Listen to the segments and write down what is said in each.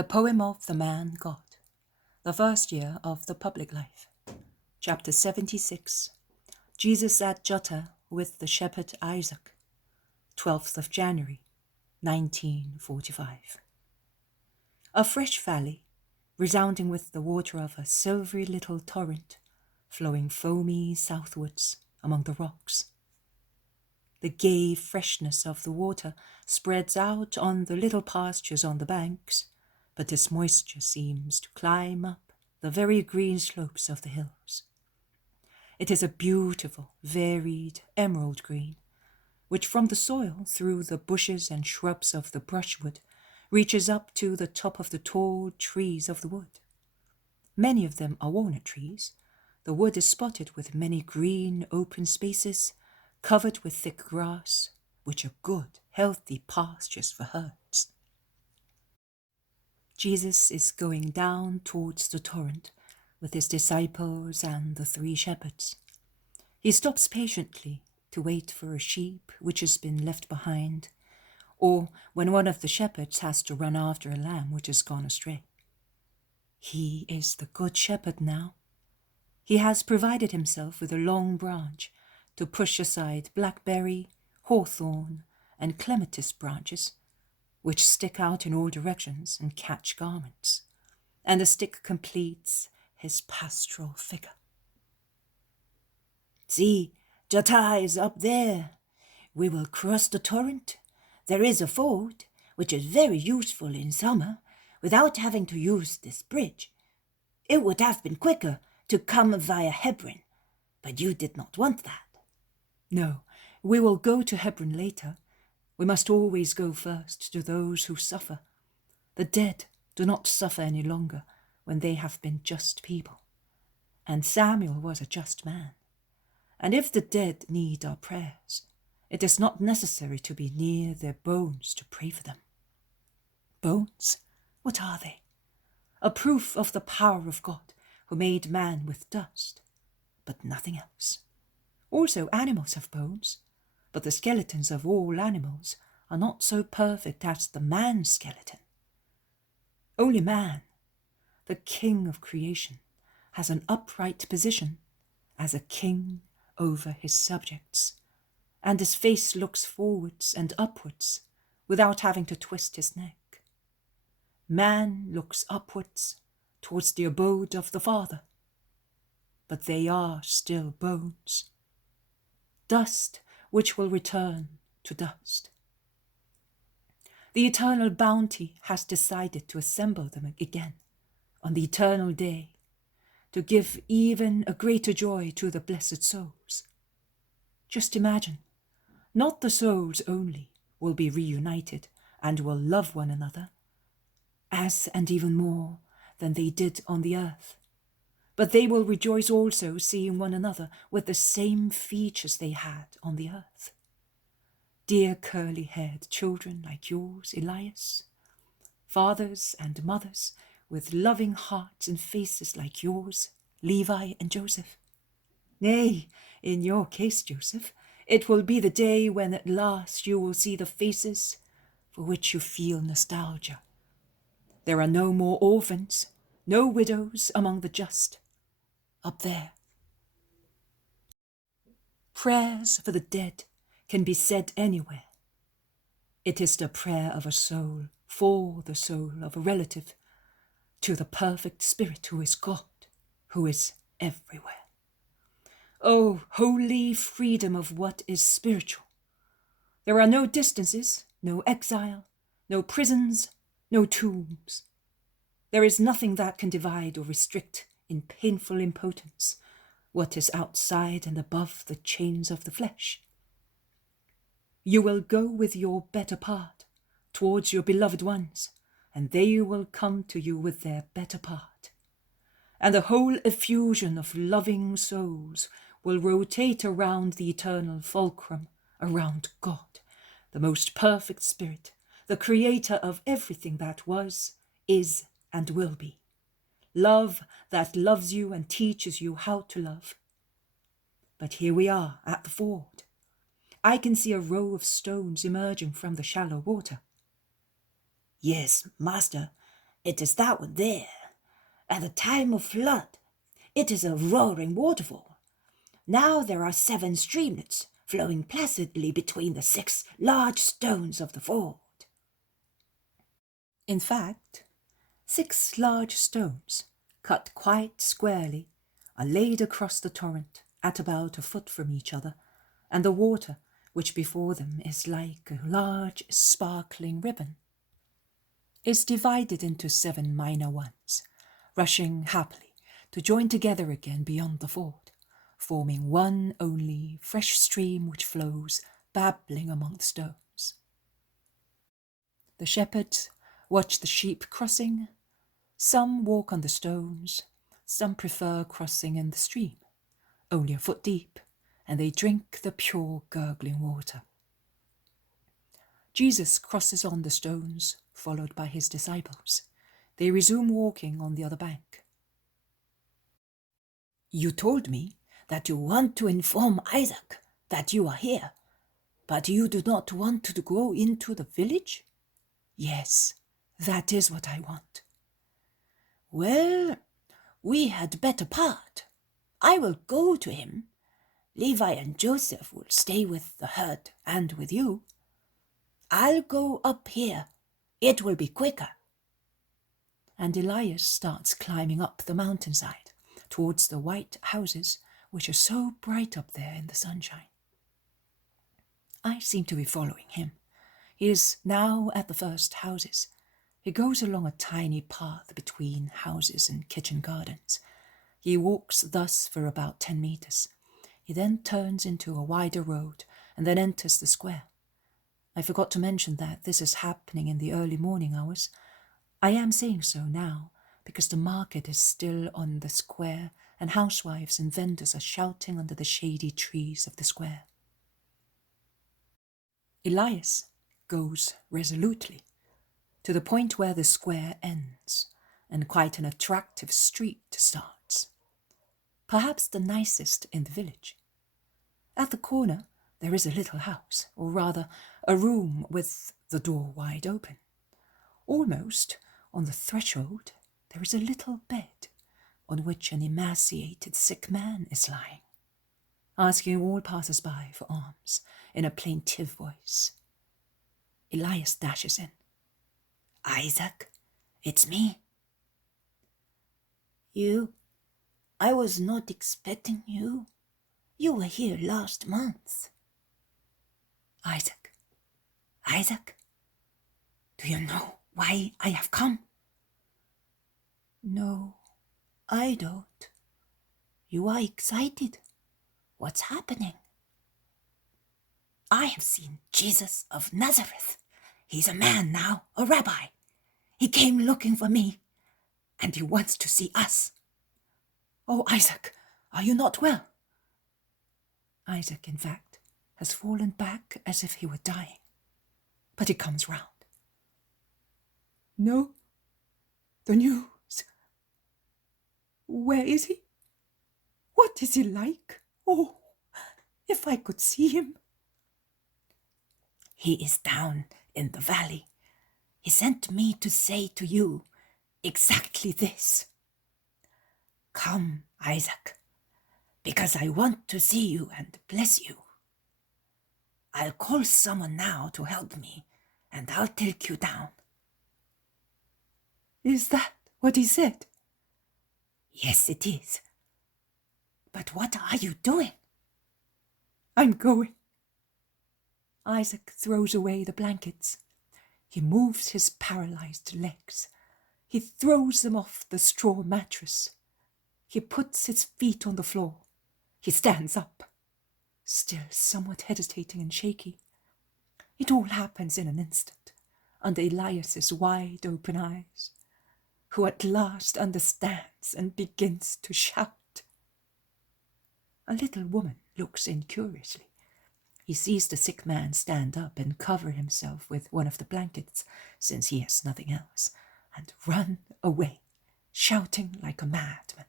The Poem of the Man God, the first year of the public life. Chapter 76. Jesus at Juttah with the shepherd Isaac. 12th of January, 1945. A fresh valley, resounding with the water of a silvery little torrent, flowing foamy southwards among the rocks. The gay freshness of the water spreads out on the little pastures on the banks, but its moisture seems to climb up the very green slopes of the hills. It is a beautiful, varied emerald green, which from the soil through the bushes and shrubs of the brushwood reaches up to the top of the tall trees of the wood. Many of them are walnut trees. The wood is spotted with many green open spaces, covered with thick grass, which are good, healthy pastures for herds. Jesus is going down towards the torrent with his disciples and the 3 shepherds. He stops patiently to wait for a sheep which has been left behind, or when one of the shepherds has to run after a lamb which has gone astray. He is the good shepherd now. He has provided himself with a long branch to push aside blackberry, hawthorn, and clematis branches, which stick out in all directions and catch garments, and the stick completes his pastoral figure. See, Juttah is up there. We will cross the torrent. There is a ford, which is very useful in summer, without having to use this bridge. It would have been quicker to come via Hebron, but you did not want that. No, we will go to Hebron later. We must always go first to those who suffer. The dead do not suffer any longer when they have been just people. And Samuel was a just man. And if the dead need our prayers, it is not necessary to be near their bones to pray for them. Bones? What are they? A proof of the power of God who made man with dust, but nothing else. Also, animals have bones, but the skeletons of all animals are not so perfect as the man's skeleton. Only man, the king of creation, has an upright position as a king over his subjects, and his face looks forwards and upwards without having to twist his neck. Man looks upwards towards the abode of the Father, but they are still bones. Dust which will return to dust. The eternal bounty has decided to assemble them again on the eternal day, to give even a greater joy to the blessed souls. Just imagine, not the souls only will be reunited and will love one another, as and even more than they did on the earth, but they will rejoice also seeing one another with the same features they had on the earth. Dear curly-haired children like yours, Elias, fathers and mothers with loving hearts and faces like yours, Levi and Joseph. Nay, in your case, Joseph, it will be the day when at last you will see the faces for which you feel nostalgia. There are no more orphans, no widows among the just. Up there. Prayers for the dead can be said anywhere. It is the prayer of a soul for the soul of a relative to the perfect Spirit who is God, who is everywhere. Oh, holy freedom of what is spiritual. There are no distances, no exile, no prisons, no tombs. There is nothing that can divide or restrict in painful impotence what is outside and above the chains of the flesh. You will go with your better part towards your beloved ones, and they will come to you with their better part. And the whole effusion of loving souls will rotate around the eternal fulcrum, around God, the most perfect Spirit, the creator of everything that was, is, and will be. Love that loves you and teaches you how to love. But here we are at the ford. I can see a row of stones emerging from the shallow water. Yes, master, It is that one there. At the time of flood, it is a roaring waterfall. Now there are 7 streamlets flowing placidly between the 6 large stones of the ford. In fact, 6 large stones, cut quite squarely, are laid across the torrent at about a foot from each other, and the water, which before them is like a large sparkling ribbon, is divided into 7 minor ones, rushing happily to join together again beyond the ford, forming one only fresh stream which flows babbling among the stones. The shepherds watch the sheep crossing. Some walk on the stones, some prefer crossing in the stream, only a foot deep, and they drink the pure gurgling water. Jesus crosses on the stones, followed by his disciples. They resume walking on the other bank. You told me that you want to inform Isaac that you are here, but you do not want to go into the village? Yes, that is what I want. Well, we had better part. I will go to him. Levi and Joseph will stay with the herd and with you. I'll go up here. It will be quicker. And Elias starts climbing up the mountainside towards the white houses which are so bright up there in the sunshine. I seem to be following him. He is now at the first houses. He goes along a tiny path between houses and kitchen gardens. He walks thus for about 10 meters. He then turns into a wider road and then enters the square. I forgot to mention that this is happening in the early morning hours. I am saying so now because the market is still on the square and housewives and vendors are shouting under the shady trees of the square. Elias goes resolutely to the point where the square ends and quite an attractive street starts, perhaps the nicest in the village. At the corner there is a little house, or rather a room with the door wide open. Almost on the threshold there is a little bed on which an emaciated sick man is lying, asking all passers-by for alms in a plaintive voice. Elias dashes in. Isaac, it's me. I was not expecting you. You were here last month. Isaac, do you know why I have come? No, I don't. You are excited. What's happening? I have seen Jesus of Nazareth. He's a man now, a rabbi. He came looking for me, and he wants to see us. Oh, Isaac, are you not well? Isaac, in fact, has fallen back as if he were dying, but he comes round. No, the news. Where is he? What is he like? Oh, if I could see him. He is down in the valley. He sent me to say to you exactly this. Come, Isaac, because I want to see you and bless you. I'll call someone now to help me, and I'll take you down. Is that what he said? Yes, it is. But what are you doing? I'm going. Isaac throws away the blankets. He moves his paralyzed legs. He throws them off the straw mattress. He puts his feet on the floor. He stands up, still somewhat hesitating and shaky. It all happens in an instant, under Elias's wide-open eyes, who at last understands and begins to shout. A little woman looks in curiously. He sees the sick man stand up and cover himself with one of the blankets, since he has nothing else, and run away, shouting like a madman.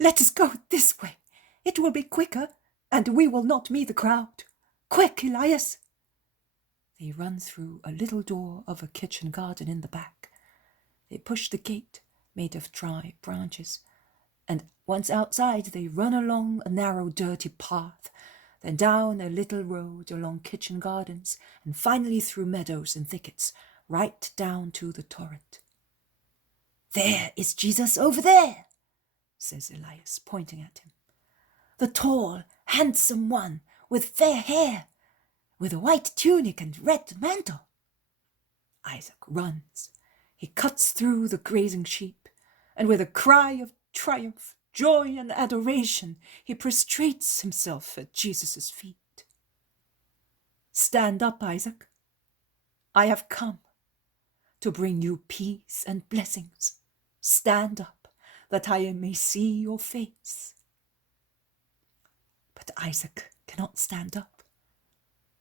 Let us go this way. It will be quicker, and we will not meet the crowd. Quick, Elias! They run through a little door of a kitchen garden in the back. They push the gate, made of dry branches, and once outside they run along a narrow, dirty path, then down a little road along kitchen gardens, and finally through meadows and thickets, right down to the torrent. "There is Jesus over there," says Elias, pointing at him. "The tall, handsome one with fair hair, with a white tunic and red mantle." Isaac runs. He cuts through the grazing sheep, and with a cry of triumph, joy, and adoration, he prostrates himself at Jesus' feet. "Stand up, Isaac. I have come to bring you peace and blessings. Stand up, that I may see your face." But Isaac cannot stand up.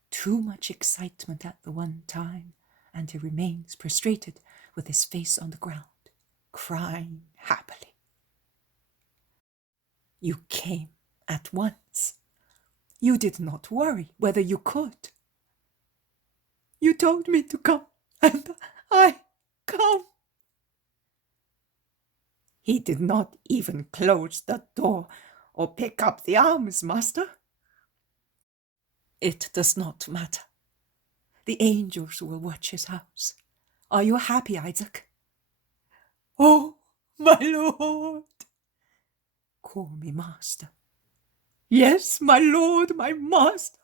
Too much excitement at the one time, and he remains prostrated with his face on the ground, crying happily. "You came at once. You did not worry whether you could. You told me to come, and I come." "He did not even close the door or pick up the arms, Master." "It does not matter. The angels will watch his house. Are you happy, Isaac?" "Oh, my Lord." "Call me Master." "Yes, my Lord, my Master.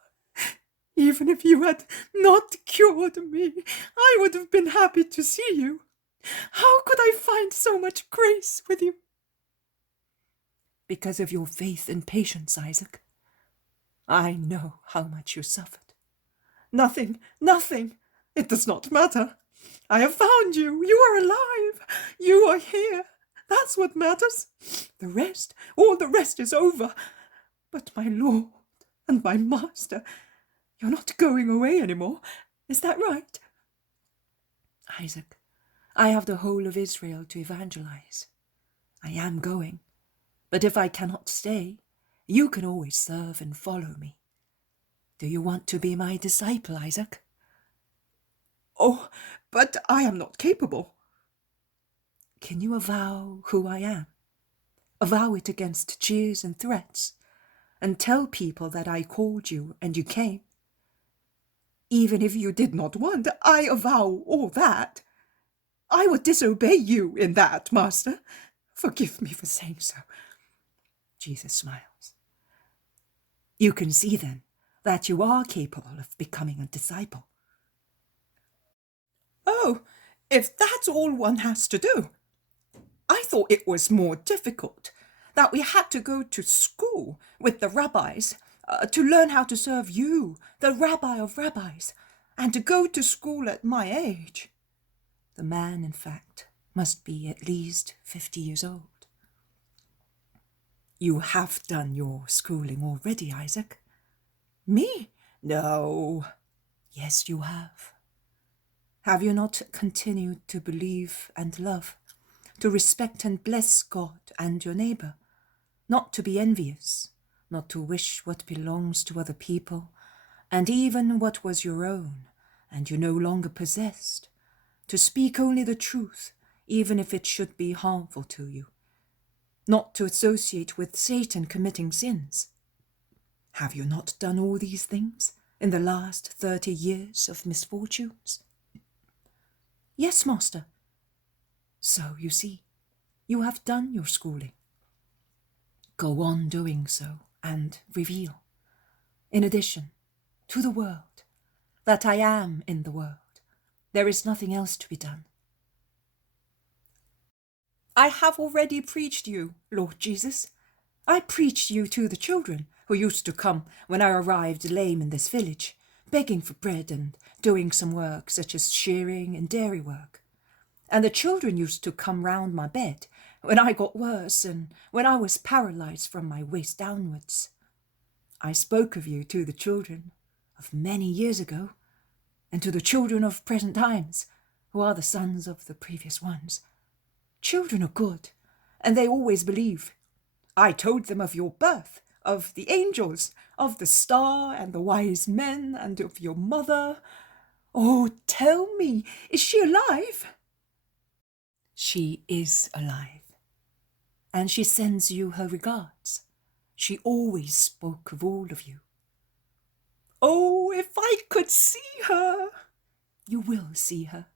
Even if you had not cured me, I would have been happy to see you. How could I find so much grace with you?" "Because of your faith and patience, Isaac. I know how much you suffered." Nothing. It does not matter. I have found you. You are alive. You are here. That's what matters. All the rest is over. But my Lord and my Master, you're not going away anymore. Is that right?" "Isaac, I have the whole of Israel to evangelize. I am going, but if I cannot stay, you can always serve and follow me. Do you want to be my disciple, Isaac?" "Oh, but I am not capable." "Can you avow who I am? Avow it against jeers and threats, and tell people that I called you and you came?" "Even if you did not want, I avow all that. I would disobey you in that, Master. Forgive me for saying so." Jesus smiles. "You can see, then, that you are capable of becoming a disciple." "Oh, if that's all one has to do. I thought it was more difficult, that we had to go to school with the rabbis, to learn how to serve you, the rabbi of rabbis, and to go to school at my age." The man, in fact, must be at least 50 years old. "You have done your schooling already, Isaac." "Me? No." "Yes, you have. Have you not continued to believe and love, to respect and bless God and your neighbour, not to be envious, not to wish what belongs to other people, and even what was your own and you no longer possessed, to speak only the truth, even if it should be harmful to you, not to associate with Satan committing sins? Have you not done all these things in the last 30 years of misfortunes?" "Yes, Master." "So, you see, you have done your schooling. Go on doing so, and reveal, in addition, to the world, that I am in the world. There is nothing else to be done." "I have already preached you, Lord Jesus. I preached you to the children who used to come when I arrived lame in this village, begging for bread and doing some work such as shearing and dairy work. And the children used to come round my bed when I got worse and when I was paralyzed from my waist downwards. I spoke of you to the children of many years ago, and to the children of present times, who are the sons of the previous ones. Children are good, and they always believe. I told them of your birth, of the angels, of the star and the wise men, and of your mother. Oh, tell me, is she alive? She is alive, and she sends you her regards. She always spoke of all of you. Oh, if I could see her! You will see her.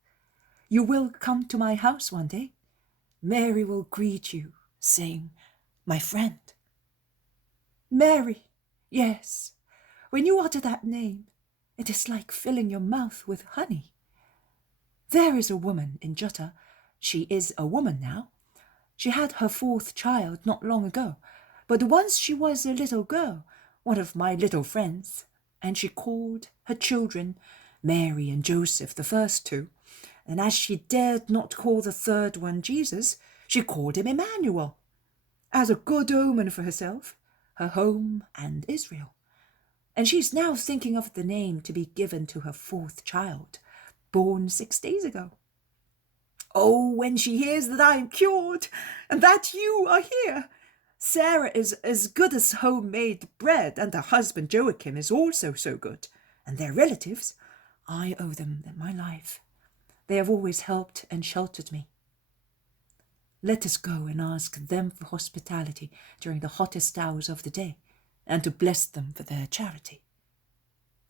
You will come to my house one day. Mary will greet you, saying, "My friend." Mary, yes. When you utter that name, it is like filling your mouth with honey. There is a woman in Jutta. She is a woman now. She had her 4th child not long ago, but once she was a little girl, one of my little friends, and she called her children Mary and Joseph, the first 2, and as she dared not call the 3rd one Jesus, she called him Emmanuel, as a good omen for herself, her home, and Israel. And she's now thinking of the name to be given to her 4th child, born 6 days ago. Oh, when she hears that I am cured, and that you are here. Sarah is as good as homemade bread, and her husband Joachim is also so good, and their relatives. I owe them my life. They have always helped and sheltered me. Let us go and ask them for hospitality during the hottest hours of the day, and to bless them for their charity.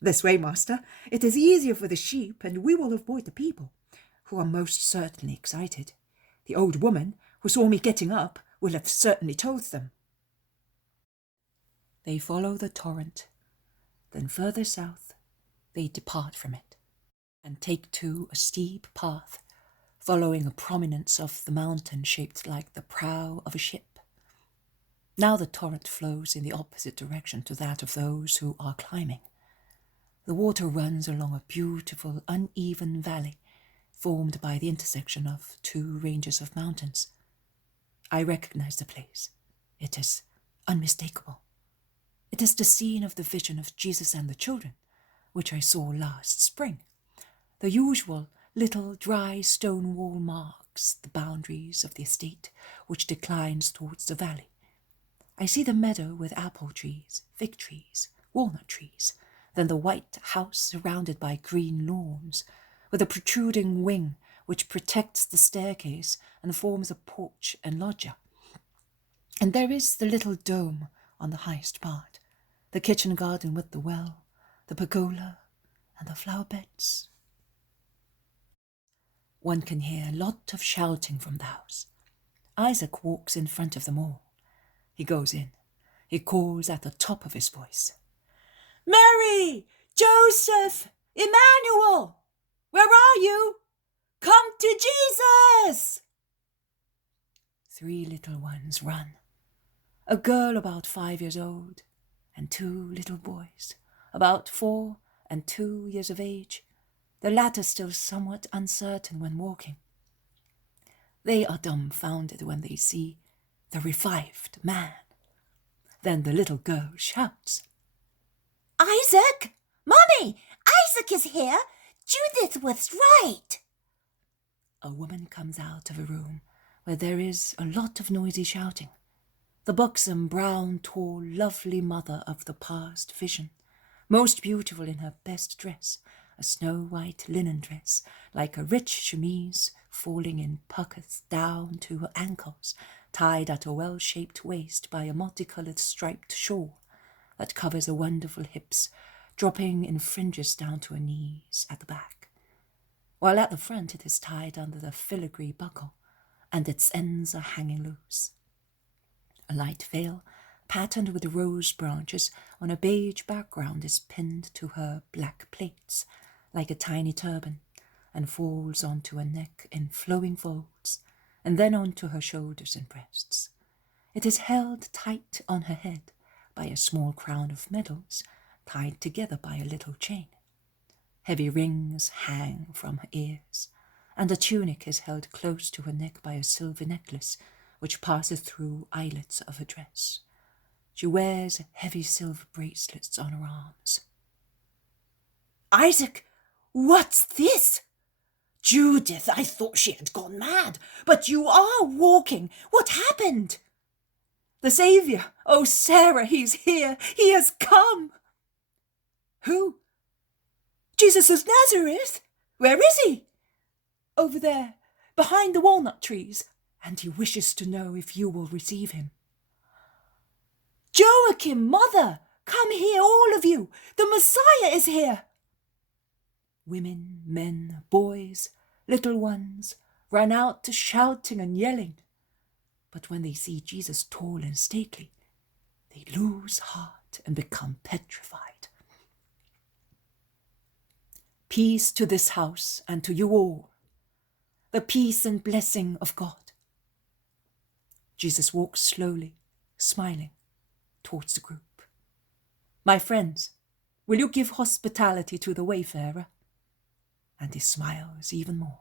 This way, master. It is easier for the sheep, and we will avoid the people, who are most certainly excited. The old woman, who saw me getting up, will have certainly told them. They follow the torrent. Then further south, they depart from it, and take to a steep path, following a prominence of the mountain shaped like the prow of a ship. Now the torrent flows in the opposite direction to that of those who are climbing. The water runs along a beautiful, uneven valley, formed by the intersection of 2 ranges of mountains. I recognize the place. It is unmistakable. It is the scene of the vision of Jesus and the children, which I saw last spring. The usual little dry stone wall marks the boundaries of the estate, which declines towards the valley. I see the meadow with apple trees, fig trees, walnut trees, then the white house surrounded by green lawns, with a protruding wing which protects the staircase and forms a porch and loggia. And there is the little dome on the highest part, the kitchen garden with the well, the pergola, and the flower beds. One can hear a lot of shouting from the house. Isaac walks in front of them all. He goes in. He calls at the top of his voice, "Mary! Joseph! Emmanuel! Where are you? Come to Jesus!" 3 little ones run. A girl about 5 years old, and 2 little boys, about 4 and 2 years of age, the latter still somewhat uncertain when walking. They are dumbfounded when they see the revived man. Then the little girl shouts, Isaac! Mummy! Isaac is here! Judith was right! A woman comes out of a room where there is a lot of noisy shouting. The buxom, brown, tall, lovely mother of the past vision, most beautiful in her best dress, a snow-white linen dress, like a rich chemise, falling in puckers down to her ankles, tied at a well-shaped waist by a multicolored striped shawl that covers her wonderful hips, dropping in fringes down to her knees at the back, while at the front it is tied under the filigree buckle, and its ends are hanging loose. A light veil, patterned with rose branches on a beige background, is pinned to her black plaits, like a tiny turban, and falls onto her neck in flowing folds, and then onto her shoulders and breasts. It is held tight on her head by a small crown of medals, tied together by a little chain. Heavy rings hang from her ears, and a tunic is held close to her neck by a silver necklace, which passes through eyelets of her dress. She wears heavy silver bracelets on her arms. Isaac, what's this? Judith, I thought she had gone mad, but you are walking. What happened? The Saviour! Oh, Sarah, he's here! He has come! Who? Jesus of Nazareth? Where is he? Over there, behind the walnut trees, and he wishes to know if you will receive him. Joachim, mother, come here, all of you. The Messiah is here. Women, men, boys, little ones ran out to shouting and yelling. But when they see Jesus tall and stately, they lose heart and become petrified. Peace to this house and to you all. The peace and blessing of God. Jesus walks slowly, smiling, towards the group. My friends, will you give hospitality to the wayfarer? And he smiles even more.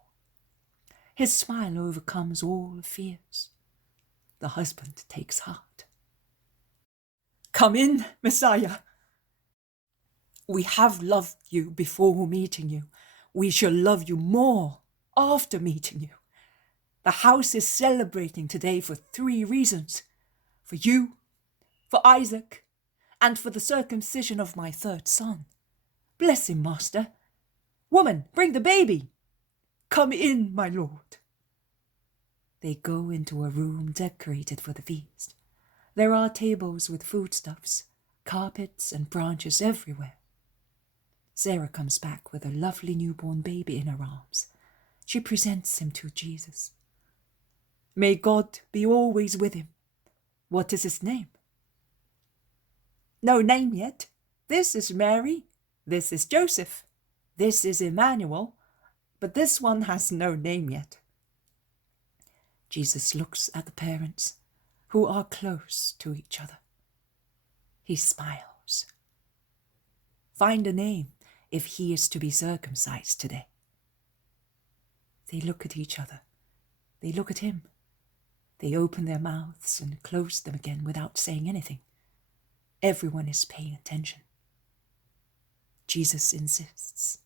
His smile overcomes all fears. The husband takes heart. Come in, Messiah. We have loved you before meeting you. We shall love you more after meeting you. The house is celebrating today for 3 reasons. For you, for Isaac, and for the circumcision of my 3rd son. Bless him, master. Woman, bring the baby. Come in, my lord. They go into a room decorated for the feast. There are tables with foodstuffs, carpets and branches everywhere. Sarah comes back with a lovely newborn baby in her arms. She presents him to Jesus. May God be always with him. What is his name? No name yet. This is Mary. This is Joseph. This is Emmanuel. But this one has no name yet. Jesus looks at the parents, who are close to each other. He smiles. Find a name if he is to be circumcised today. They look at each other. They look at him. They open their mouths and close them again without saying anything. Everyone is paying attention. Jesus insists.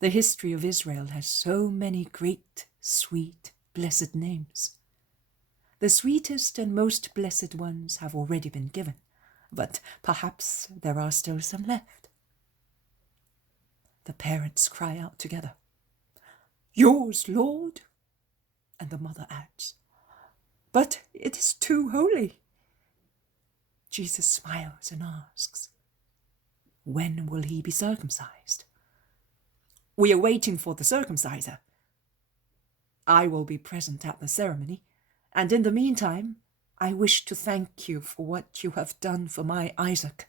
The history of Israel has so many great, sweet, blessed names. The sweetest and most blessed ones have already been given, but perhaps there are still some left. The parents cry out together, Yours, Lord. And the mother adds, But it is too holy. Jesus smiles and asks, When will he be circumcised? We are waiting for the circumciser. I will be present at the ceremony, and in the meantime, I wish to thank you for what you have done for my Isaac.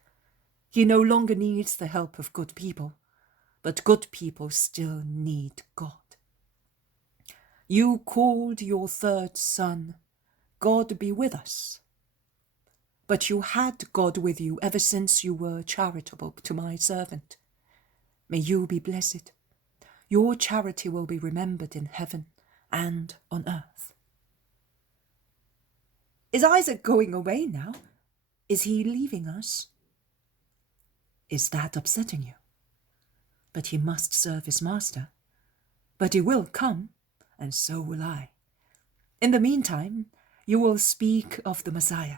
He no longer needs the help of good people, but good people still need God. You called your 3rd son, God be with us. But you had God with you ever since you were charitable to my servant. May you be blessed. Your charity will be remembered in heaven and on earth. Is Isaac going away now? Is he leaving us? Is that upsetting you? But he must serve his master. But he will come, and so will I. In the meantime, you will speak of the Messiah.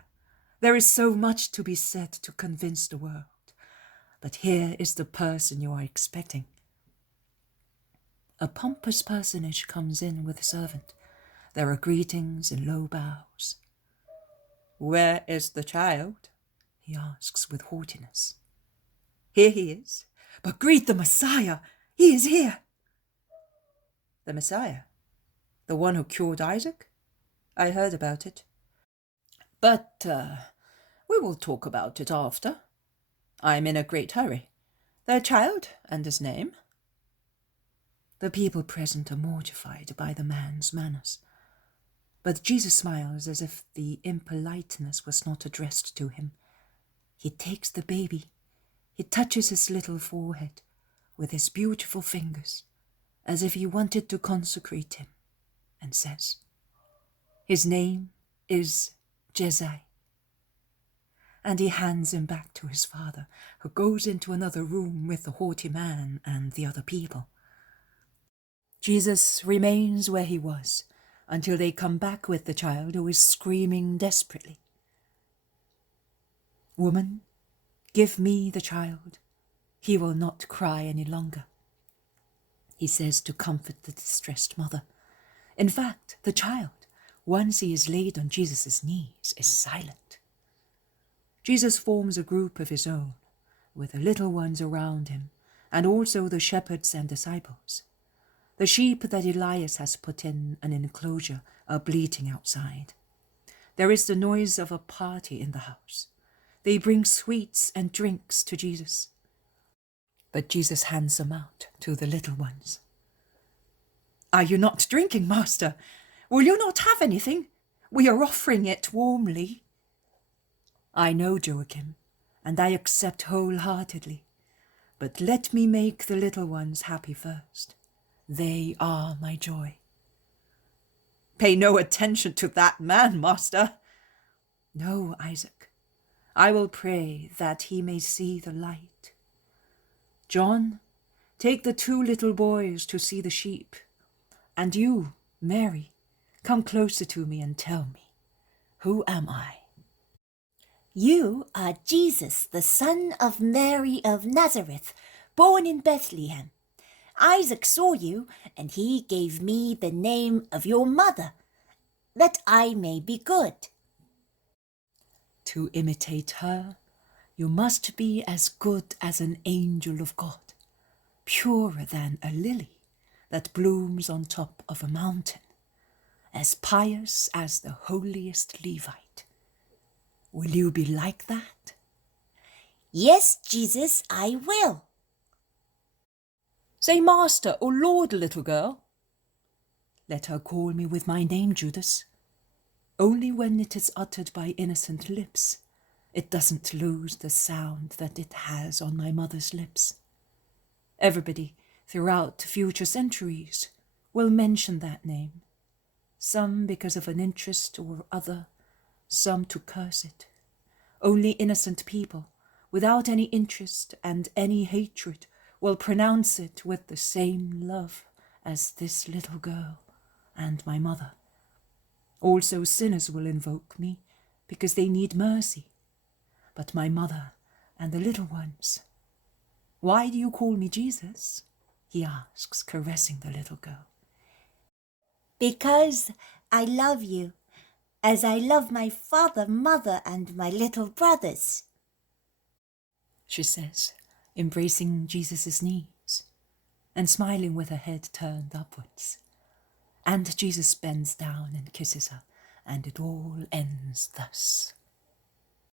There is so much to be said to convince the world. But here is the person you are expecting. A pompous personage comes in with a servant. There are greetings and low bows. Where is the child? He asks with haughtiness. Here he is. But greet the Messiah. He is here. The Messiah? The one who cured Isaac? I heard about it. But we will talk about it after. I'm in a great hurry. The child and his name? The people present are mortified by the man's manners. But Jesus smiles as if the impoliteness was not addressed to him. He takes the baby. He touches his little forehead with his beautiful fingers, as if he wanted to consecrate him, and says, His name is Jezai. And he hands him back to his father, who goes into another room with the haughty man and the other people. Jesus remains where he was until they come back with the child, who is screaming desperately. Woman, give me the child. He will not cry any longer, he says to comfort the distressed mother. In fact, the child, once he is laid on Jesus' knees, is silent. Jesus forms a group of his own, with the little ones around him, and also the shepherds and disciples. The sheep that Elias has put in an enclosure are bleating outside. There is the noise of a party in the house. They bring sweets and drinks to Jesus. But Jesus hands them out to the little ones. Are you not drinking, Master? Will you not have anything? We are offering it warmly. I know, Joachim, and I accept wholeheartedly. But let me make the little ones happy first. They are my joy. Pay no attention to that man, Master. No, Isaac. I will pray that he may see the light. John, take the 2 little boys to see the sheep. And you, Mary, come closer to me and tell me, who am I? You are Jesus, the son of Mary of Nazareth, born in Bethlehem. Isaac saw you, and he gave me the name of your mother, that I may be good. To imitate her, you must be as good as an angel of God, purer than a lily that blooms on top of a mountain, as pious as the holiest Levite. Will you be like that? Yes, Jesus, I will. Say Master or Lord, little girl. Let her call me with my name, Judas. Only when it is uttered by innocent lips, it doesn't lose the sound that it has on my mother's lips. Everybody, throughout future centuries, will mention that name. Some because of an interest or other, some to curse it. Only innocent people, without any interest and any hatred, will pronounce it with the same love as this little girl and my mother. Also sinners will invoke me because they need mercy. But my mother and the little ones. Why do you call me Jesus? He asks, caressing the little girl. Because I love you, as I love my father, mother, and my little brothers, she says, embracing Jesus' knees and smiling with her head turned upwards. And Jesus bends down and kisses her, and it all ends thus.